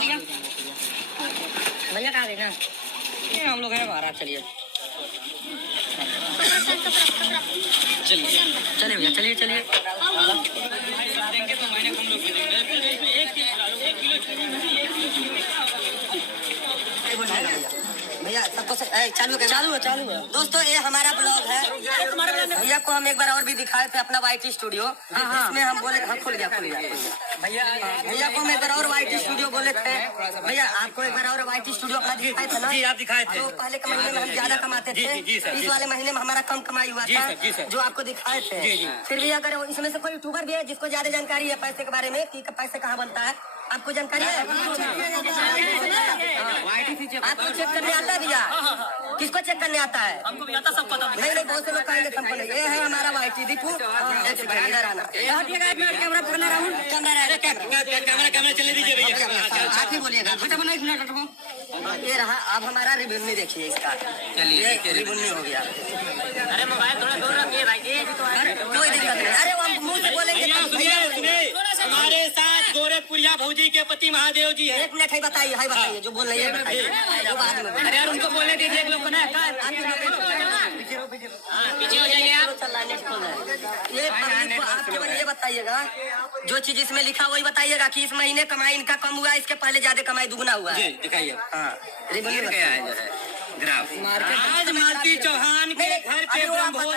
भैया कहाँ गए ना? ये हम लोग हैं महाराज। चलिए चलिए भैया, चलिए चलिए। देंगे तो मैंने हम लोग भैया सबको चालू है। दोस्तों ये हमारा ब्लॉग है। भैया को हम एक बार और भी दिखाए थे अपना YT स्टूडियो, जिसमें हम बोले खुल गया भैया को हम एक बार और YT स्टूडियो बोले थे। भैया आपको एक बार और YT स्टूडियो अपना दिखाए थे ना? जी आप दिखाए थे। तो पहले के महीने में हम ज्यादा कमाते थे, इस वाले महीने में हमारा कम कमाई हुआ था, जो आपको दिखाए थे। फिर भी अगर इसमें से कोई यूट्यूबर भी है जिसको ज्यादा जानकारी है पैसे के बारे में कि पैसे कहाँ बनता है, आपको जानकारी है? आपको चेक करने आता है भैया? किसको चेक करने आता है? हमको भी आता, सब पता। नहीं बहुत से लोग कहेंगे हमको नहीं। ये है हमारा YT दीपू। इधर आना, कैमरा पकड़ना, राहुल कैमरा चले दीजिए भैया, आप ही बोलिएगा। ये रहा, अब हमारा रिव्यू देखिए इसका। चलिए रिव्यू हो गया। अरे मोबाइल थोड़ा दूर रखिए भाई जी, कोई दिक्कत नहीं। अरे वो हम मुँह से बोलेंगे। हमारे साथ गोरखपुरिया भौजी के पति महादेव जी है। एक मिनट है, बताइए जो बोल रही है बताइए। अरे यार उनको बोलने दीजिए, एक लोग को ना पीछे हो जाएंगे आप। आप केवल ये बताइएगा, जो चीज इसमें लिखा वही बताइएगा कि इस महीने कमाई इनका कम हुआ, इसके पहले ज्यादा कमाई दुगुना हुआ है। दिखाइए। हाँ आज मालती चौहान के घर पे ब्रह्मभोज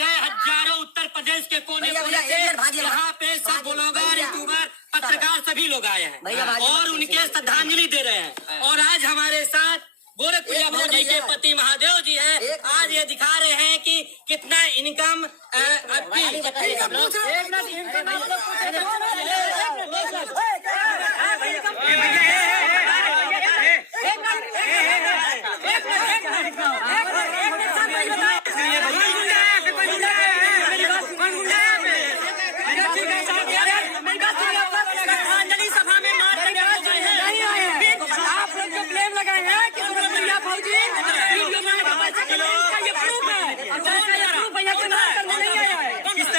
है। हजारों उत्तर प्रदेश के कोने यहाँ पे सब ब्लॉगर, यूट्यूबर, पत्रकार सभी लोग आए हैं और उनके श्रद्धांजलि दे रहे हैं। और आज हमारे साथ गोरखपुरिया भौजी के पति महादेव जी है। आज ये दिखा रहे हैं कि कितना इनकम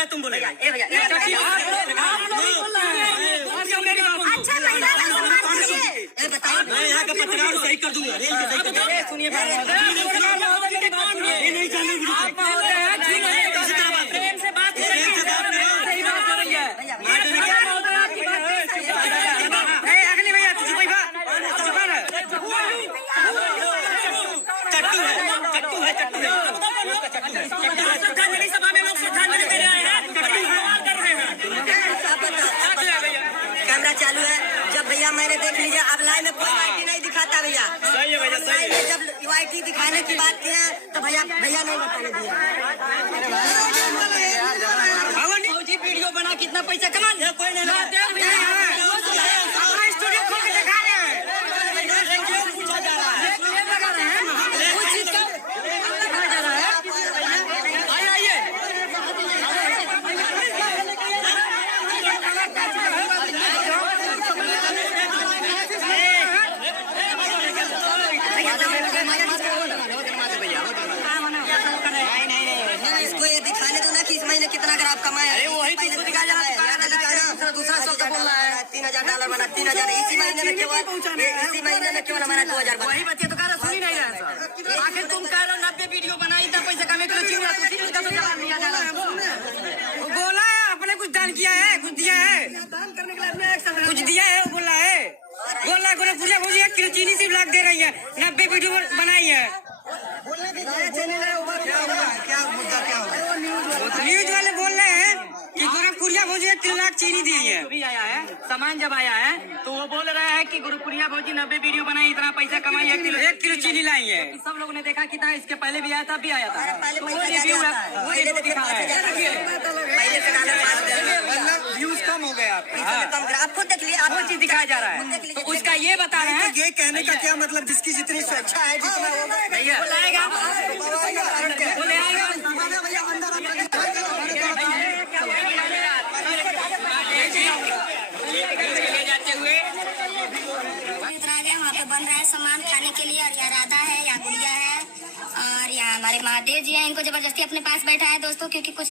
तुम बोलेगा। मैं यहाँ का पत्रकार सही कर दूंगा। सुनिए सभा में लोग श्रद्धांजलि दे रहे हैं, कैमरा चालू है। जब भैया मैंने देख लीजिए, अब लाइन में कोई YT नहीं दिखाता भैया। सही है भैया, सही है। जब YT दिखाने की बात की है तो भैया नहीं बताने दिया। फौजी वीडियो बना कितना पैसा कमा लिया? कोई नहीं। इसको ये दिखाने दो ना कि इस महीने कितना अगर आप कमाए। अरे वही तो दिखाया जा रहा है। दूसरा शब्द बोल रहा है। $3000 बना, 3000 इसी महीने में केवल हमारा 2000। वही बच्चे तो कह रहे, सुनी नहीं रहे। आखिर तुम कह रहे 90 वीडियो बनाई तब पैसा कमे तो बोला है आपने, कुछ दान किया है, कुछ दिया है, कुछ दिया है, वो बोला है। गोरखपुरिया भौजी 1 किलो चीनी से लाख दे रही है, 90 वीडियो बनाई है। न्यूज वाले बोल रहे हैं कि गोरखपुरिया भौजी 1 किलो लाख चीनी दी है। भी आया है सामान, जब आया है तो वो बोल रहा है कि गोरखपुरिया भौजी 90 वीडियो बनाई, इतना पैसा कमाई, 1 किलो चीनी लाई है। सब लोगों ने देखा कितना, इसके पहले भी आया था, भी आया था। तो वो रिव्यू दिखा रहा है। व्यूज कम हो गए आपको, देख लिए वो चीज दिखाया जा रहा है। तो उसका ये बता रहे हैं, ये कहने का क्या मतलब, जिसकी जितनी स्वेच्छा है, जितना भैया वहाँ पे बन रहा है सामान खाने के लिए। और यहाँ राधा है, यहाँ गुड़िया है और यहाँ हमारे महादेव जी हैं। इनको जबरदस्ती अपने पास बैठा है दोस्तों, क्योंकि कुछ